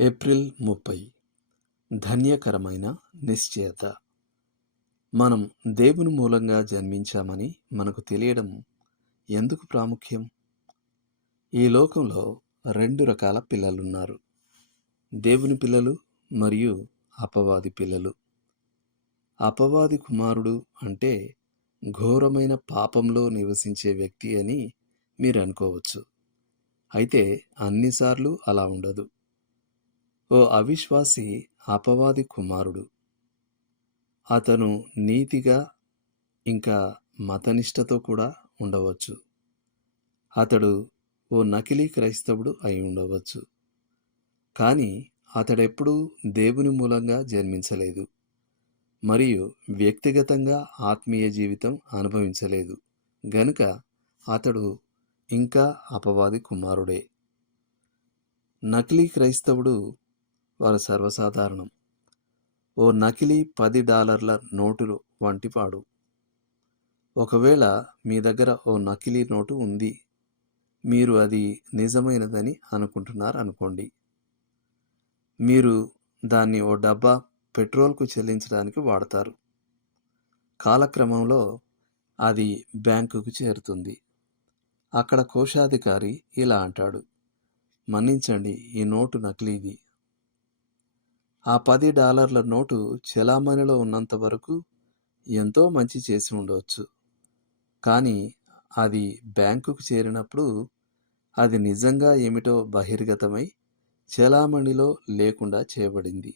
April ముప్పై. ధన్యకరమైన నిశ్చయత. మనం దేవుని మూలంగా జన్మించామని మనకు తెలియడం ఎందుకు ప్రాముఖ్యం? ఈ లోకంలో రెండు రకాల పిల్లలున్నారు. దేవుని పిల్లలు మరియు అపవాది పిల్లలు. అపవాది కుమారుడు అంటే ఘోరమైన పాపంలో నివసించే వ్యక్తి అని మీరు అనుకోవచ్చు. అయితే అన్నిసార్లు అలా ఉండదు. ఓ అవిశ్వాసి అపవాది కుమారుడు. అతను నీతిగా ఇంకా మతనిష్టతో కూడా ఉండవచ్చు. అతడు ఓ నకిలీ క్రైస్తవుడు అయి ఉండవచ్చు. కానీ అతడెప్పుడూ దేవుని మూలంగా జన్మించలేదు. మరియు వ్యక్తిగతంగా ఆత్మీయ జీవితం అనుభవించలేదు. గనుక అతడు ఇంకా అపవాది కుమారుడే. నకిలీ క్రైస్తవుడు వారు సర్వసాధారణం. ఓ నకిలీ పది డాలర్ల నోటులు వంటివాడు. ఒకవేళ మీ దగ్గర ఓ నకిలీ నోటు ఉంది మీరు అది నిజమైనదని అనుకుంటున్నారు అనుకోండి మీరు దాన్ని ఓ డబ్బా పెట్రోల్కు చెల్లించడానికి వాడతారు. కాలక్రమంలో అది బ్యాంకుకు చేరుతుంది. అక్కడ కోశాధికారి ఇలా అంటాడు మన్నించండి ఈ నోటు నకిలీది. ఆ పది డాలర్ల నోటు చెలామణిలో ఉన్నంత వరకు ఎంతో మంచి చేసి ఉండవచ్చు కానీ అది బ్యాంకుకు చేరినప్పుడు అది నిజంగా ఏమిటో బహిర్గతమై చెలామణిలో లేకుండా చేయబడింది.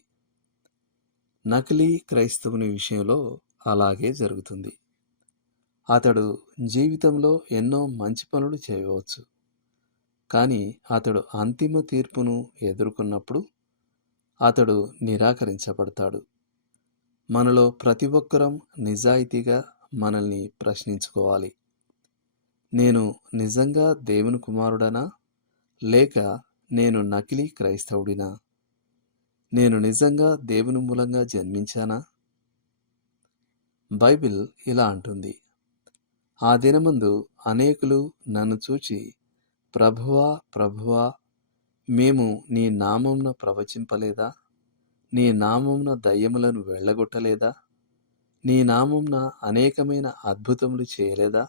నకిలీ క్రైస్తవుని విషయంలో అలాగే జరుగుతుంది. అతడు జీవితంలో ఎన్నో మంచి పనులు చేయవచ్చు. కానీ అతడు అంతిమ తీర్పును ఎదుర్కొన్నప్పుడు అతడు నిరాకరించబడతాడు. మనలో ప్రతి ఒక్కరం నిజాయితీగా మనల్ని ప్రశ్నించుకోవాలి. నేను నిజంగా దేవుని కుమారుడనా? లేక నేను నకిలీ క్రైస్తవుడినా? నేను నిజంగా దేవుని మూలంగా జన్మించానా? బైబిల్ ఇలా అంటుంది. ఆ దినమందు అనేకులు నన్ను చూచి ప్రభువా ప్రభువా మేము నీ నామంన ప్రవచింపలేదా? నీ నామమున దయ్యములను వెళ్ళగొట్టలేదా? నీ నామంన అనేకమైన అద్భుతములు చేయలేదా?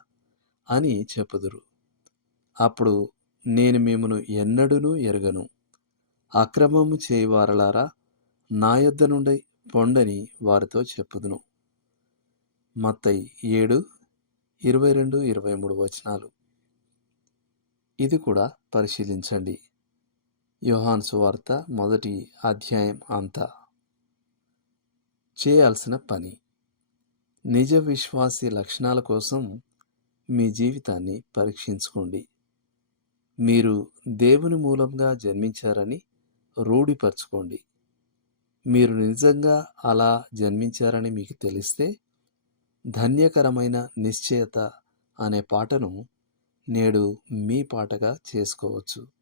అని చెప్పుదురు. అప్పుడు నేను మిమ్మను ఎన్నడూనూ ఎరగను. అక్రమము చేయవారలారా నా యొద్ద నుండి పొండని వారితో చెప్పుదును. మత్తై ఏడు ఇరవై రెండు ఇరవై మూడు వచనాలు. ఇది కూడా పరిశీలించండి. యోహాన్ సువార్త మొదటి అధ్యాయం అంతా. చేయాల్సిన పని. నిజ విశ్వాసి లక్షణాల కోసం మీ జీవితాన్ని పరీక్షించుకోండి. మీరు దేవుని మూలంగా జన్మించారని రూఢిపరచుకోండి. మీరు నిజంగా అలా జన్మించారని మీకు తెలిస్తే ధన్యకరమైన నిశ్చయత అనే పాటను నేడు మీ పాటగా చేసుకోవచ్చు.